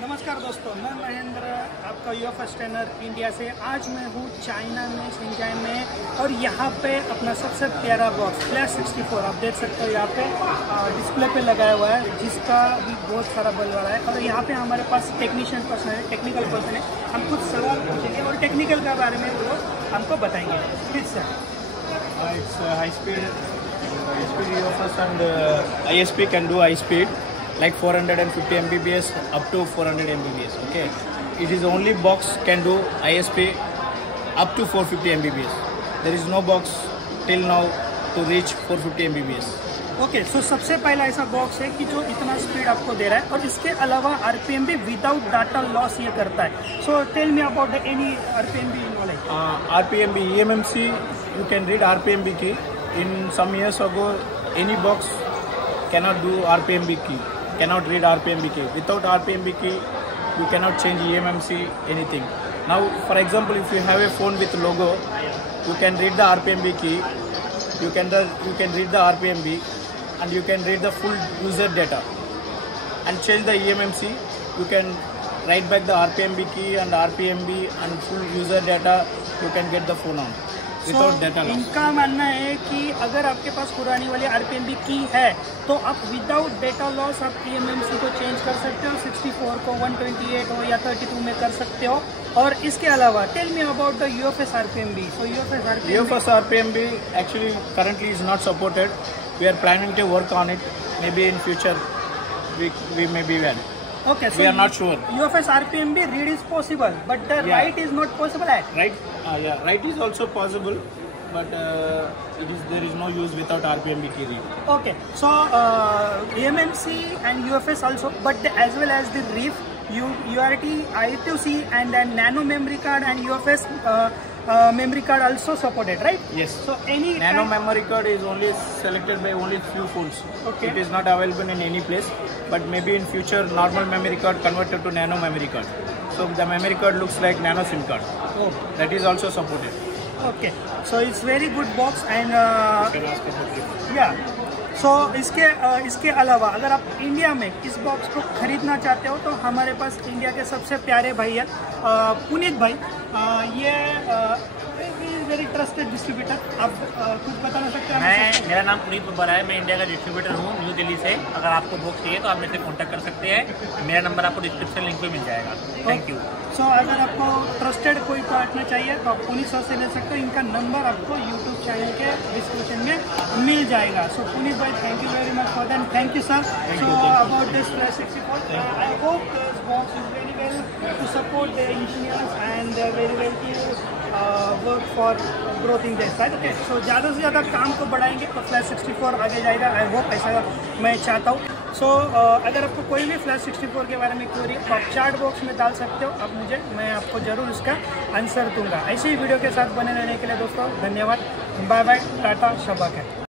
नमस्कार दोस्तों, मैं महेंद्र, आपका यूएफएस ट्रेनर इंडिया से। आज मैं हूँ चाइना में, शेंजाई में, और यहाँ पे अपना सबसे प्यारा बॉक्स फ्लैश 64 आप देख सकते हो यहाँ पे डिस्प्ले पे लगाया हुआ है, जिसका भी बहुत सारा बल वाला है। और यहाँ पे हमारे पास टेक्नीशियन पर्सन है, टेक्निकल पर्सन है। हम कुछ सवाल पूछेंगे और टेक्निकल के बारे में वो हमको बताएंगे। Please sir. It's high speed UFS and ISP can do high speed like 450 Mbps up to 400 Mbps. Okay, it is only box can do ISP up to 450 Mbps. There is no box till now to reach 450 Mbps. Okay, सो सबसे पहला ऐसा box है कि जो इतना speed आपको दे रहा है, और इसके अलावा आरपीएम भी विदाउट डाटा लॉस ये करता है। So tell me about the any RPM भी knowledge. RPMB EMMC, you can read RPMB key. In some years ago, any box cannot do RPMB key, cannot read RPMB key. Without RPMB key, you cannot change EMMC anything. Now, for example, if you have a phone with logo, you can read the RPMB key. You can read the RPMB, and you can read the full user data and change the EMMC. You can write back the RPMB key and RPMB and full user data. You can get the phone on without data loss. इनका मानना है कि अगर आपके पास पुरानी वाली आरपीएमबी की है तो आप विदाउट डेटा लॉस आप EMMC को चेंज कर सकते हो, 64 को 128 हो या 32 में कर सकते हो। और इसके अलावा tell me about the UFS RPMB। So UFS RPMB actually currently is not supported. We are planning to work on it. Maybe in future we may be well. Okay, so we are not sure. UFS RPMB read is possible, but the write is not possible at. Write is also possible, but there is no use without RPMB key read. Okay, so EMMC and UFS also, but as well as the RIF, UART, I2C, and then nano memory card and UFS memory card also supported, right? Yes. So any nano memory card is only selected by only few phones. Okay. It is not available in any place, but maybe in future normal memory card converted to nano memory card. So the memory card looks like nano SIM card. Oh. That is also supported. Okay. So it's very good box and yeah. सो इसके अलावा अगर आप India में इस box को खरीदना चाहते हो तो हमारे पास इंडिया के सबसे प्यारे भाई है पुनीत भाई। ये वेरी ट्रस्टेड डिस्ट्रीब्यूटर। आप कुछ बताना सकते हैं? मेरा नाम पुनीत बब्बर है, मैं इंडिया का डिस्ट्रीब्यूटर हूँ न्यू दिल्ली से। अगर आपको बॉक्स चाहिए तो आप मेरे से कॉन्टैक्ट कर सकते हैं। मेरा नंबर आपको डिस्क्रिप्शन लिंक पे मिल जाएगा। Thank you. सो अगर आपको ट्रस्टेड कोई पार्टनर चाहिए तो आप पुनीत सर से ले सकते हो। इनका नंबर आपको यूट्यूब चैनल के डिस्क्रिप्शन में मिल जाएगा। सो पुनीत भाई, thank you very much for that. Thank you sir. So about this 64, I hope this box is very well to support the engineers and very well to work for growth in this side. Okay, so ज़्यादा से ज़्यादा काम को बढ़ाएंगे तो flash 64 आगे जाएगा। I hope ऐसा मैं चाहता हूँ। सो अगर आपको कोई भी फ्लैश 64 के बारे में क्वेरी है तो आप चैट बॉक्स में डाल सकते हो। आप मुझे, मैं आपको ज़रूर इसका आंसर दूंगा। ऐसे ही वीडियो के साथ बने रहने के लिए दोस्तों धन्यवाद। बाय बाय, टाटा, शब्बा खैर।